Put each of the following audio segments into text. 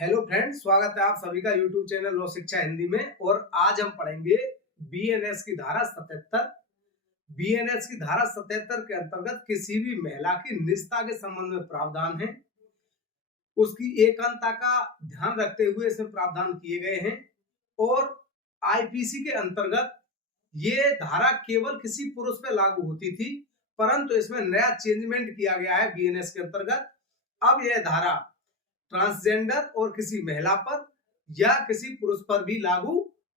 Hello friends, स्वागत है आप सभी का यूट्यूब चैनल लो शिक्षा हिंदी में। और आज हम पढ़ेंगे बीएनएस की धारा 77। बीएनएस की धारा 77 के अंतर्गत किसी भी महिला की निजता के संबंध में प्रावधान है, उसकी एकांतता का ध्यान रखते हुए इसमें प्रावधान किए गए हैं। और आईपीसी के अंतर्गत ये धारा केवल किसी पुरुष पे लागू होती थी, परंतु इसमें नया चेंजमेंट किया गया है बीएनएस के अंतर्गत। अब यह धारा ट्रांसजेंडर और किसी महिला पर या किसी पुरुष पर भी लागू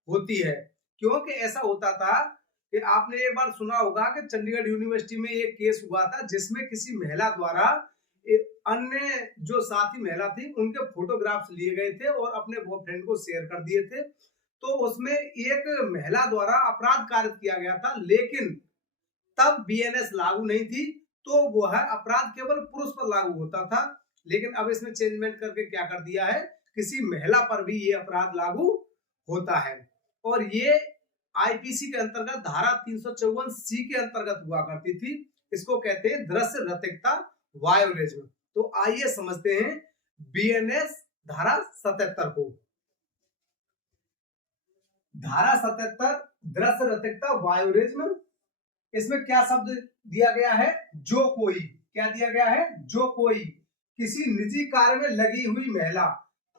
होती है। क्योंकि ऐसा होता था कि आपने एक बार सुना होगा कि चंडीगढ़ यूनिवर्सिटी में एक केस हुआ था जिसमें किसी महिला द्वारा अन्य जो साथी महिला थी उनके फोटोग्राफ्स लिए गए थे और अपने बॉयफ्रेंड को शेयर कर दिए थे। तो उसमें एक महिला द्वारा अपराध कारित किया गया था, लेकिन तब बीएनएस लागू नहीं थी, तो वह अपराध केवल पुरुष पर लागू होता था। लेकिन अब इसमें चेंजमेंट करके क्या कर दिया है, किसी महिला पर भी ये अपराध लागू होता है। और ये आईपीसी के अंतर्गत धारा 354 सी के अंतर्गत हुआ करती थी। इसको कहते हैं दृश्य रैखिकता वायोलेज्म। तो आइए समझते हैं बीएनएस धारा 77 को। धारा 77 दृश्य रैखिकता वायोलेज्म, इसमें क्या शब्द दिया गया है, जो कोई। क्या दिया गया है, जो कोई किसी निजी कार्य में लगी हुई महिला।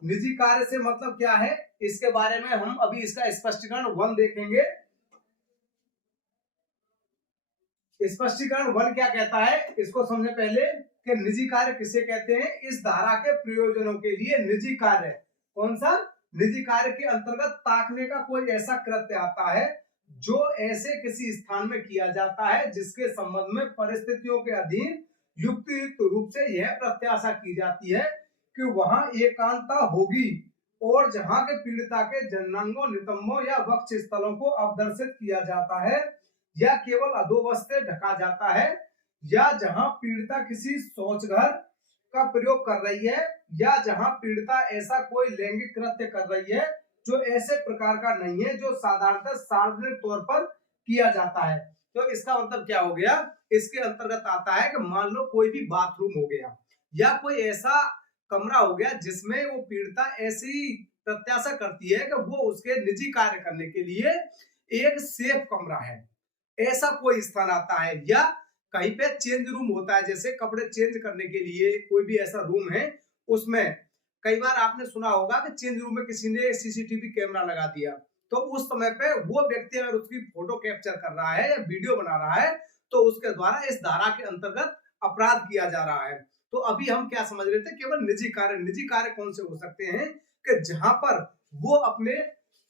निजी कार्य से मतलब क्या है, इसके बारे में हम अभी इसका स्पष्टीकरण 1 देखेंगे। स्पष्टीकरण 1 क्या कहता है, इसको समझे पहले कि निजी कार्य किसे कहते हैं। इस धारा के प्रयोजनों के लिए निजी कार्य, कौन सा, निजी कार्य के अंतर्गत ताकने का कोई ऐसा कृत्य आता है जो ऐसे किसी स्थान में किया जाता है जिसके संबंध में परिस्थितियों के अधीन युक्तियुक्त रूप से यह प्रत्याशा की जाती है कि वहां एकांतता होगी और जहां के पीड़िता के जननांगों, नितंबों या वक्ष स्थलों को अवदर्शित किया जाता है या केवल अधोवस्त्र से ढका जाता है, या जहां पीड़िता किसी शौचघर का प्रयोग कर रही है, या जहां पीड़िता ऐसा कोई लैंगिक कृत्य कर रही है जो ऐसे प्रकार का नहीं है जो साधारणतः सार्वजनिक तौर पर किया जाता है। तो इसका मतलब क्या हो गया, इसके अंतर्गत आता है कि मान लो कोई भी बाथरूम हो गया या कोई ऐसा कमरा हो गया जिसमें वो पीड़िता ऐसी प्रत्याशा करती है कि वो उसके निजी कार्य करने के लिए एक सेफ कमरा है, ऐसा कोई स्थान आता है। या कहीं पे चेंज रूम होता है, जैसे कपड़े चेंज करने के लिए कोई भी ऐसा रूम है, उसमें कई बार आपने सुना होगा कि चेंज रूम में किसी ने सीसीटीवी कैमरा लगा दिया, तो उस समय पे वो व्यक्ति अगर उसकी फोटो कैप्चर कर रहा है या वीडियो बना रहा है तो उसके द्वारा इस धारा के अंतर्गत अपराध किया जा रहा है। तो अभी हम क्या समझ रहे थे, केवल निजी कार्य। निजी कार्य कौन से हो सकते हैं कि जहां पर वो अपने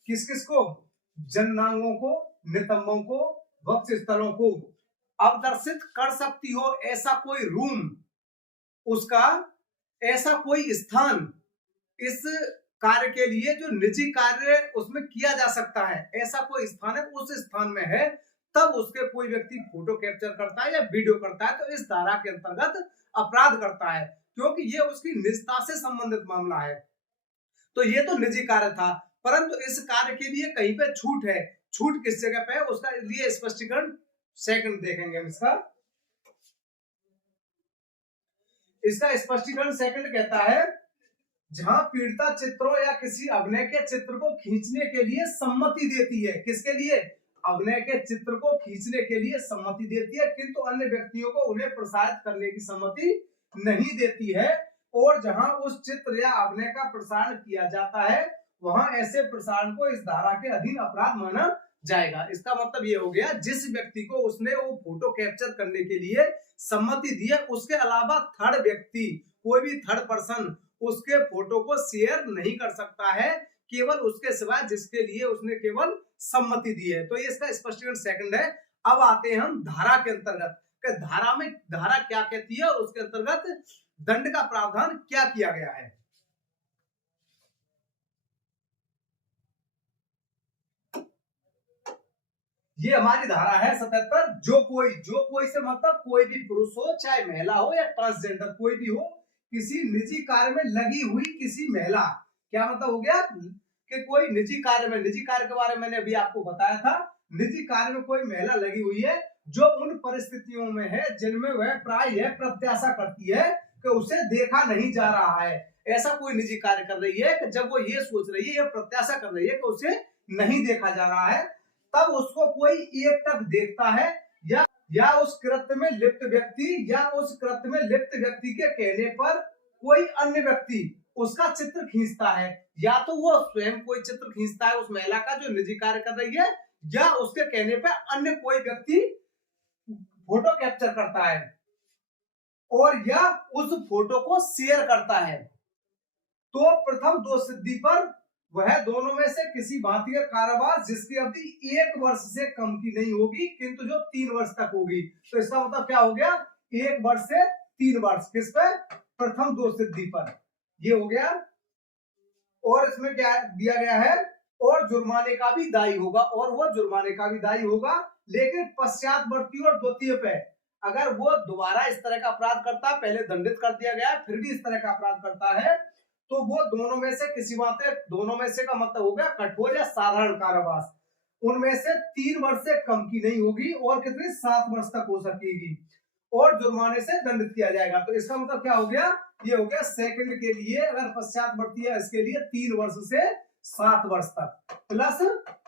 किस किस को, जननांगों को, नितंबों को, वक्ष स्थलों को अवदर्शित कर सकती हो, ऐसा कोई रूम, उसका ऐसा कोई स्थान इस कार्य के लिए जो निजी कार्य उसमें किया जा सकता है, ऐसा कोई स्थान है, उस स्थान में है, तब उसके कोई व्यक्ति फोटो कैप्चर करता है या वीडियो करता है तो इस धारा के अंतर्गत अपराध करता है, क्योंकि ये उसकी निजता से संबंधित मामला है। तो ये तो निजी कार्य था, परंतु इस कार्य के लिए कहीं पे छूट है। छूट किस जगह पे है, उसका लिए स्पष्टीकरण सेकंड देखेंगे हम। इसका स्पष्टीकरण सेकंड कहता है, जहां पीड़िता चित्रों या किसी अभिनय के चित्र को खींचने के लिए सम्मति देती है। किसके लिए, अभिनय के चित्र को खींचने के लिए सम्मति देती है, किंतु अन्य व्यक्तियों को उन्हें प्रसारित करने की सम्मति नहीं देती है। और जहां उस चित्र या अभिनय का प्रसारण किया जाता है वहां ऐसे प्रसारण को इस धारा के अधीन अपराध माना जाएगा। इसका मतलब ये हो गया, जिस व्यक्ति को उसने वो फोटो कैप्चर करने के लिए सम्मति दी है, उसके अलावा थर्ड व्यक्ति, कोई भी थर्ड पर्सन उसके फोटो को शेयर नहीं कर सकता है, केवल उसके सिवाय जिसके लिए उसने केवल सम्मति दी है। तो ये इसका स्पष्टीकरण सेकंड है। अब आते हैं हम धारा के अंतर्गत, धारा में धारा क्या कहती है और उसके अंतर्गत दंड का प्रावधान क्या किया गया है। ये हमारी धारा है 77, जो कोई। जो कोई से मतलब कोई भी पुरुष हो, चाहे महिला हो या ट्रांसजेंडर कोई भी हो, किसी निजी कार्य में लगी हुई किसी महिला। क्या मतलब हो गया कि कोई निजी कार्य में, निजी कार्य के बारे में मैंने अभी आपको बताया था, निजी कार्य में कोई महिला लगी हुई है जो उन परिस्थितियों में है जिनमें वह प्राय यह प्रत्याशा करती है कि उसे देखा नहीं जा रहा है, ऐसा कोई निजी कार्य कर रही है कि जब वो ये सोच रही है, ये प्रत्याशा कर रही है कि उसे नहीं देखा जा रहा है, तब उसको कोई एक तक देखता है, या उस कृत्य में लिप्त व्यक्ति या उस कृत्य में लिप्त व्यक्ति के कहने पर कोई अन्य व्यक्ति उसका चित्र खींचता है, या तो वो स्वयं कोई चित्र खींचता है उस महिला का जो निजी कार्य कर रही है, या उसके कहने पर अन्य कोई व्यक्ति फोटो कैप्चर करता है और या उस फोटो को शेयर करता है। तो प्रथम दो सिद्धि पर वह दोनों में से किसी भांति का कारावास जिसकी अवधि 1 वर्ष से कम की नहीं होगी किंतु जो 3 वर्ष तक होगी। तो इसका मतलब क्या हो गया, 1 वर्ष से 3 वर्ष किस पे, प्रथम दो सिद्धि पर, ये हो गया। और इसमें क्या दिया गया है, और जुर्माने का भी दायी होगा, और वो जुर्माने का भी दायी होगा, लेकिन पश्चातवर्ती और द्वितीय पे अगर वो दोबारा इस तरह का अपराध करता है, पहले दंडित कर दिया गया फिर भी इस तरह का अपराध करता है, तो वो दोनों में से किसी बात है, दोनों में से का मतलब हो गया कठोर या साधारण कारावास, उनमें से 3 वर्ष से कम की नहीं होगी और कितनी 7 वर्ष तक हो सकेगी, और जुर्माने से दंडित किया जाएगा। तो इसका मतलब क्या हो गया, ये हो गया सेकंड के लिए अगर पश्चातवर्ती है इसके लिए 3 वर्ष से 7 वर्ष तक प्लस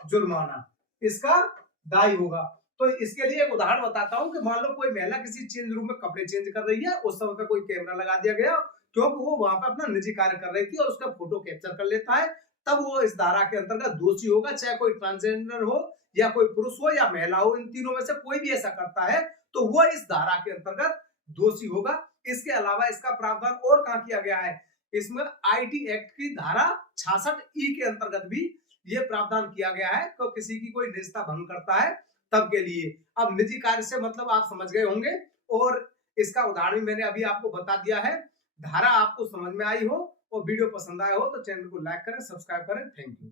जुर्माना इसका दायी होगा। तो इसके लिए एक उदाहरण बताता हूं कि मान लो कोई महिला किसी चेंज रूम में कपड़े चेंज कर रही है, उस समय पे कोई कैमरा लगा दिया गया क्योंकि वो वहां पर अपना निजी कार्य कर रही थी और उसका फोटो कैप्चर कर लेता है, तब वो इस धारा के अंतर्गत दोषी होगा, चाहे कोई ट्रांसजेंडर हो या कोई पुरुष हो या महिला हो, इन तीनों में से कोई भी ऐसा करता है तो वो इस धारा के अंतर्गत दोषी होगा। इसके अलावा इसका प्रावधान और कहां किया गया है, इसमें आईटी एक्ट की धारा 66E के अंतर्गत भी ये प्रावधान किया गया है, तो किसी की कोई निजता भंग करता है तब के लिए। अब निजी कार्य से मतलब आप समझ गए होंगे और इसका उदाहरण मैंने अभी आपको बता दिया है। धारा आपको समझ में आई हो और वीडियो पसंद आया हो तो चैनल को लाइक करें, सब्सक्राइब करें। Thank you.